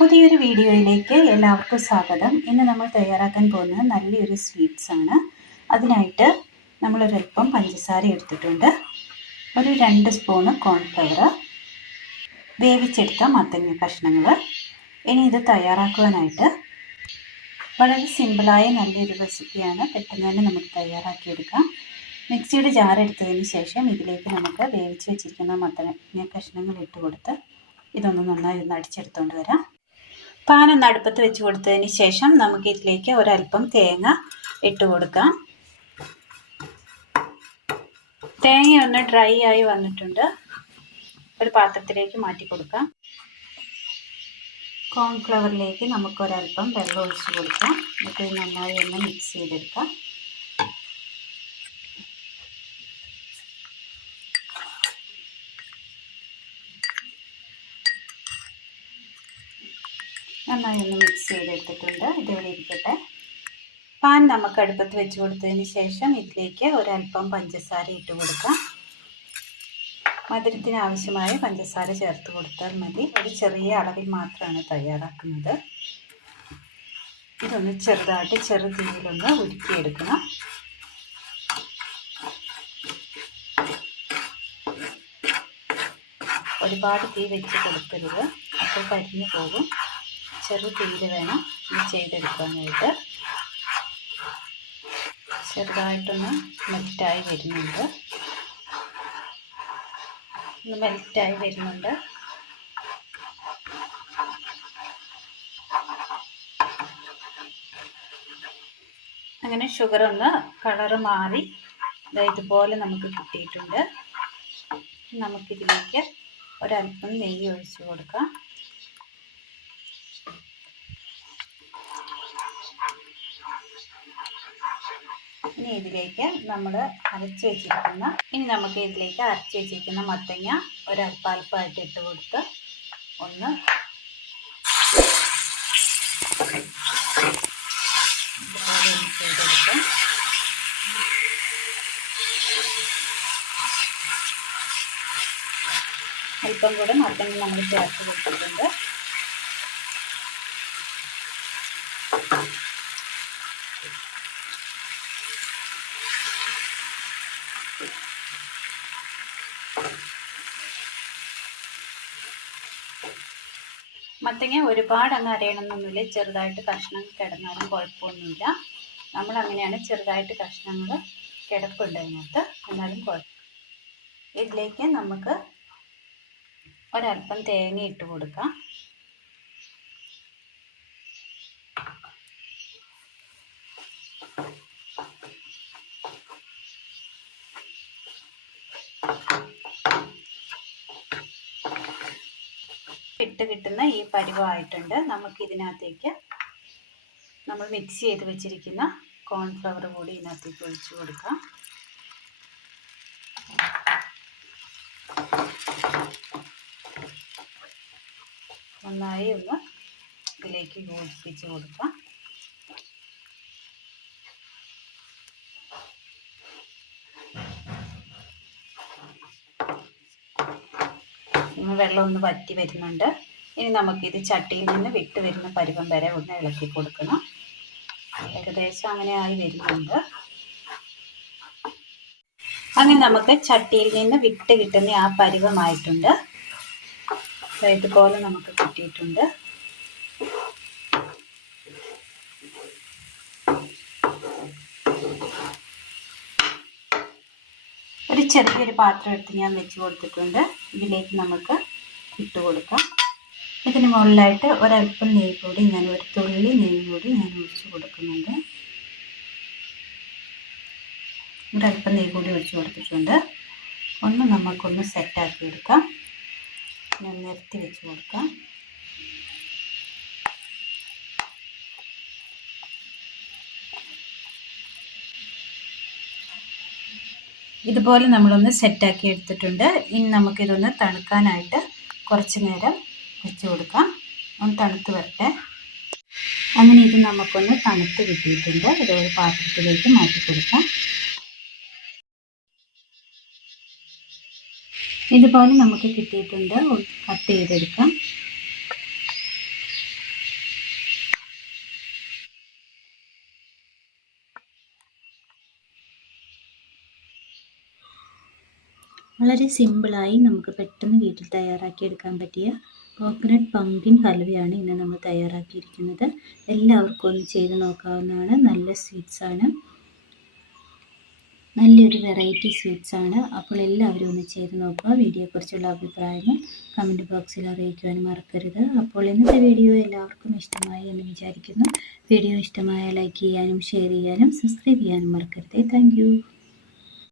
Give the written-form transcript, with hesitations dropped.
പുതിയൊരു വീഡിയോയിലേക്ക് എല്ലാവർക്കും സ്വാഗതം. ഇന്ന് നമ്മൾ തയ്യാറാക്കാൻ പോകുന്നത് നല്ലൊരു സ്വീറ്റ്സ് ആണ്. അതിനായിട്ട് നമ്മളൊരൽപ്പം പഞ്ചസാര എടുത്തിട്ടുണ്ട്, ഒരു 2 സ്പൂണ് കോൺഫ്ലവർ, വേവിച്ചെടുത്ത മത്തങ്ങ കഷ്ണങ്ങൾ. ഇനി ഇത് തയ്യാറാക്കുവാനായിട്ട് വളരെ സിമ്പിളായ നല്ലൊരു റെസിപ്പിയാണ്. പെട്ടെന്ന് തന്നെ നമുക്ക് തയ്യാറാക്കിയെടുക്കാം. മിക്സിയുടെ ജാർ എടുത്തതിന് ശേഷം ഇതിലേക്ക് നമുക്ക് വേവിച്ച് വെച്ചിരിക്കുന്ന മത്തങ്ങ കഷ്ണങ്ങൾ ഇട്ട് കൊടുത്ത് ഇതൊന്ന് നന്നായി ഒന്ന് അടിച്ചെടുത്തുകൊണ്ട് വരാം. പാൻ ഒന്ന് അടുപ്പത്ത് വെച്ച് കൊടുത്തതിന് ശേഷം നമുക്ക് ഇതിലേക്ക് ഒരൽപ്പം തേങ്ങ ഇട്ട് കൊടുക്കാം. തേങ്ങ ഒന്ന് ഡ്രൈ ആയി വന്നിട്ടുണ്ട്, ഒരു പാത്രത്തിലേക്ക് മാറ്റി കൊടുക്കാം. കോൺഫ്ലവറിലേക്ക് നമുക്കൊരൽപ്പം വെള്ളം ഒഴിച്ച് കൊടുക്കാം. എന്നിട്ട് നന്നായി ഒന്ന് മിക്സ് ചെയ്തെടുക്കാം. നന്നായി ഒന്ന് മിക്സ് ചെയ്തെടുത്തിട്ടുണ്ട്. ഇതുപോലെ ഇരിക്കട്ടെ. പാൻ നമുക്ക് അടുപ്പത്ത് വെച്ച് കൊടുത്തതിന് ശേഷം ഇതിലേക്ക് ഒരൽപ്പം പഞ്ചസാര ഇട്ട് കൊടുക്കാം. മധുരത്തിന് ആവശ്യമായ പഞ്ചസാര ചേർത്ത് കൊടുത്താൽ മതി. ഒരു ചെറിയ അളവിൽ മാത്രമാണ് തയ്യാറാക്കുന്നത്. ഇതൊന്ന് ചെറുതായിട്ട് തീയിലൊന്ന് ഉരുക്കിയെടുക്കണം. ഒരുപാട് തീ വെച്ച് കൊടുക്കരുത്, അപ്പോൾ കരിഞ്ഞു പോകും. തീയിൽ വേണം ഇത് ചെയ്തെടുക്കാനായിട്ട്. ചെറുതായിട്ടൊന്ന് മെൽറ്റായി വരുന്നുണ്ട്. അങ്ങനെ ഷുഗർ ഒന്ന് കളറ് മാറി ഇതുപോലെ നമുക്ക് കിട്ടിയിട്ടുണ്ട്. നമുക്കിതിലേക്ക് ഒരൽപ്പം നെയ്യ് ഒഴിച്ച് കൊടുക്കാം. ഇനി ഇതിലേക്ക് നമുക്ക് ഇതിലേക്ക് അരച്ച് വെച്ചിരിക്കുന്ന മത്തങ്ങ ഒരൽപ്പായിട്ട് ഇട്ട് കൊടുത്ത് ഒന്ന് ചെയ്തെടുക്കാം. അല്പം കൂടെ മത്തങ്ങ നമ്മൾ ചേർത്ത് കൊടുത്തിട്ടുണ്ട്. മത്തങ്ങ ഒരുപാട് അങ്ങ് അരയണമെന്നൊന്നുമില്ല, ചെറുതായിട്ട് കഷ്ണങ്ങൾ കിടന്നാലും കുഴപ്പമൊന്നുമില്ല. നമ്മളങ്ങനെയാണ്, ചെറുതായിട്ട് കഷ്ണങ്ങൾ കിടപ്പുണ്ട് അതിനകത്ത്, എന്നാലും കുഴപ്പം. ഇതിലേക്ക് നമുക്ക് ഒരൽപ്പം തേങ്ങ ഇട്ട് കൊടുക്കാം. കിട്ടുന്ന ഈ പരുവമായിട്ടുണ്ട്. നമുക്കിതിനകത്തേക്ക് നമ്മൾ മിക്സ് ചെയ്ത് വെച്ചിരിക്കുന്ന കോൺഫ്ലവർ കൂടി ഇതിനകത്തേക്ക് ഒഴിച്ച് കൊടുക്കാം. നന്നായി ഒന്ന് ഇതിലേക്ക് യോജിപ്പിച്ച് കൊടുക്കാം. വെള്ളം ഒന്ന് വറ്റി വരുന്നുണ്ട്. ഇനി നമുക്കിത് ചട്ടിയിൽ നിന്ന് വിട്ട് വരുന്ന പരുവം വരെ ഒന്ന് ഇളക്കി കൊടുക്കണം. ഏകദേശം അങ്ങനെ ആയി വരുന്നുണ്ട്. അങ്ങനെ നമുക്ക് ചട്ടിയിൽ നിന്ന് വിട്ട് കിട്ടുന്ന ആ പരുവമായിട്ടുണ്ട്. ഇതുപോലെ നമുക്ക് കിട്ടിയിട്ടുണ്ട്. ഒരു ചെറിയൊരു പാത്രം എടുത്ത് ഞാൻ വെച്ച് കൊടുത്തിട്ടുണ്ട്. ഇതിലേക്ക് നമുക്ക് ഇട്ട് കൊടുക്കാം. ഇതിന് മുകളിലായിട്ട് ഒരൽപ്പം നെയ്യ് കൂടി ഒരു തുള്ളി നെയ്യ് കൂടി ഞാൻ ഒഴിച്ച് കൊടുക്കുന്നുണ്ട്. ഒരൽപ്പം നെയ്യ് കൂടി ഒഴിച്ച് കൊടുത്തിട്ടുണ്ട്. നമുക്കൊന്ന് സെറ്റാക്കി എടുക്കാം. ഞാൻ നിരത്തി വെച്ച് കൊടുക്കാം. ഇതുപോലെ നമ്മളൊന്ന് സെറ്റാക്കി എടുത്തിട്ടുണ്ട്. ഇനി നമുക്കിതൊന്ന് തണുക്കാനായിട്ട് കുറച്ച് നേരം വെച്ച് കൊടുക്കാം. ഒന്ന് തണുത്ത് വരട്ടെ. അങ്ങനെ ഇത് നമുക്കൊന്ന് തണുത്ത് കിട്ടിയിട്ടുണ്ട്. ഇതൊരു പാത്രത്തിലേക്ക് മാറ്റി കൊടുക്കാം. ഇതുപോലെ നമുക്ക് കിട്ടിയിട്ടുണ്ട്. കട്ട് ചെയ്തെടുക്കാം. വളരെ സിമ്പിളായി നമുക്ക് പെട്ടെന്ന് വീട്ടിൽ തയ്യാറാക്കിയെടുക്കാൻ പറ്റിയ കോക്കനട്ട് പംകിൻ ഹൽവയാണ് ഇന്ന് നമ്മൾ തയ്യാറാക്കിയിരിക്കുന്നത്. എല്ലാവർക്കും ഒന്ന് ചെയ്ത് നോക്കാവുന്നതാണ്. നല്ല സ്വീറ്റ്സാണ്, നല്ലൊരു വെറൈറ്റി സ്വീറ്റ്സാണ്. അപ്പോൾ എല്ലാവരും ഒന്ന് ചെയ്ത് നോക്കുക. വീഡിയോയെക്കുറിച്ചുള്ള അഭിപ്രായങ്ങൾ കമൻറ്റ് ബോക്സിൽ അറിയിക്കുവാനും മറക്കരുത്. അപ്പോൾ ഇന്നത്തെ വീഡിയോ എല്ലാവർക്കും ഇഷ്ടമായി എന്ന് വിചാരിക്കുന്നു. വീഡിയോ ഇഷ്ടമായ ലൈക്ക് ചെയ്യാനും ഷെയർ ചെയ്യാനും സബ്സ്ക്രൈബ് ചെയ്യാനും മറക്കരുത്. താങ്ക്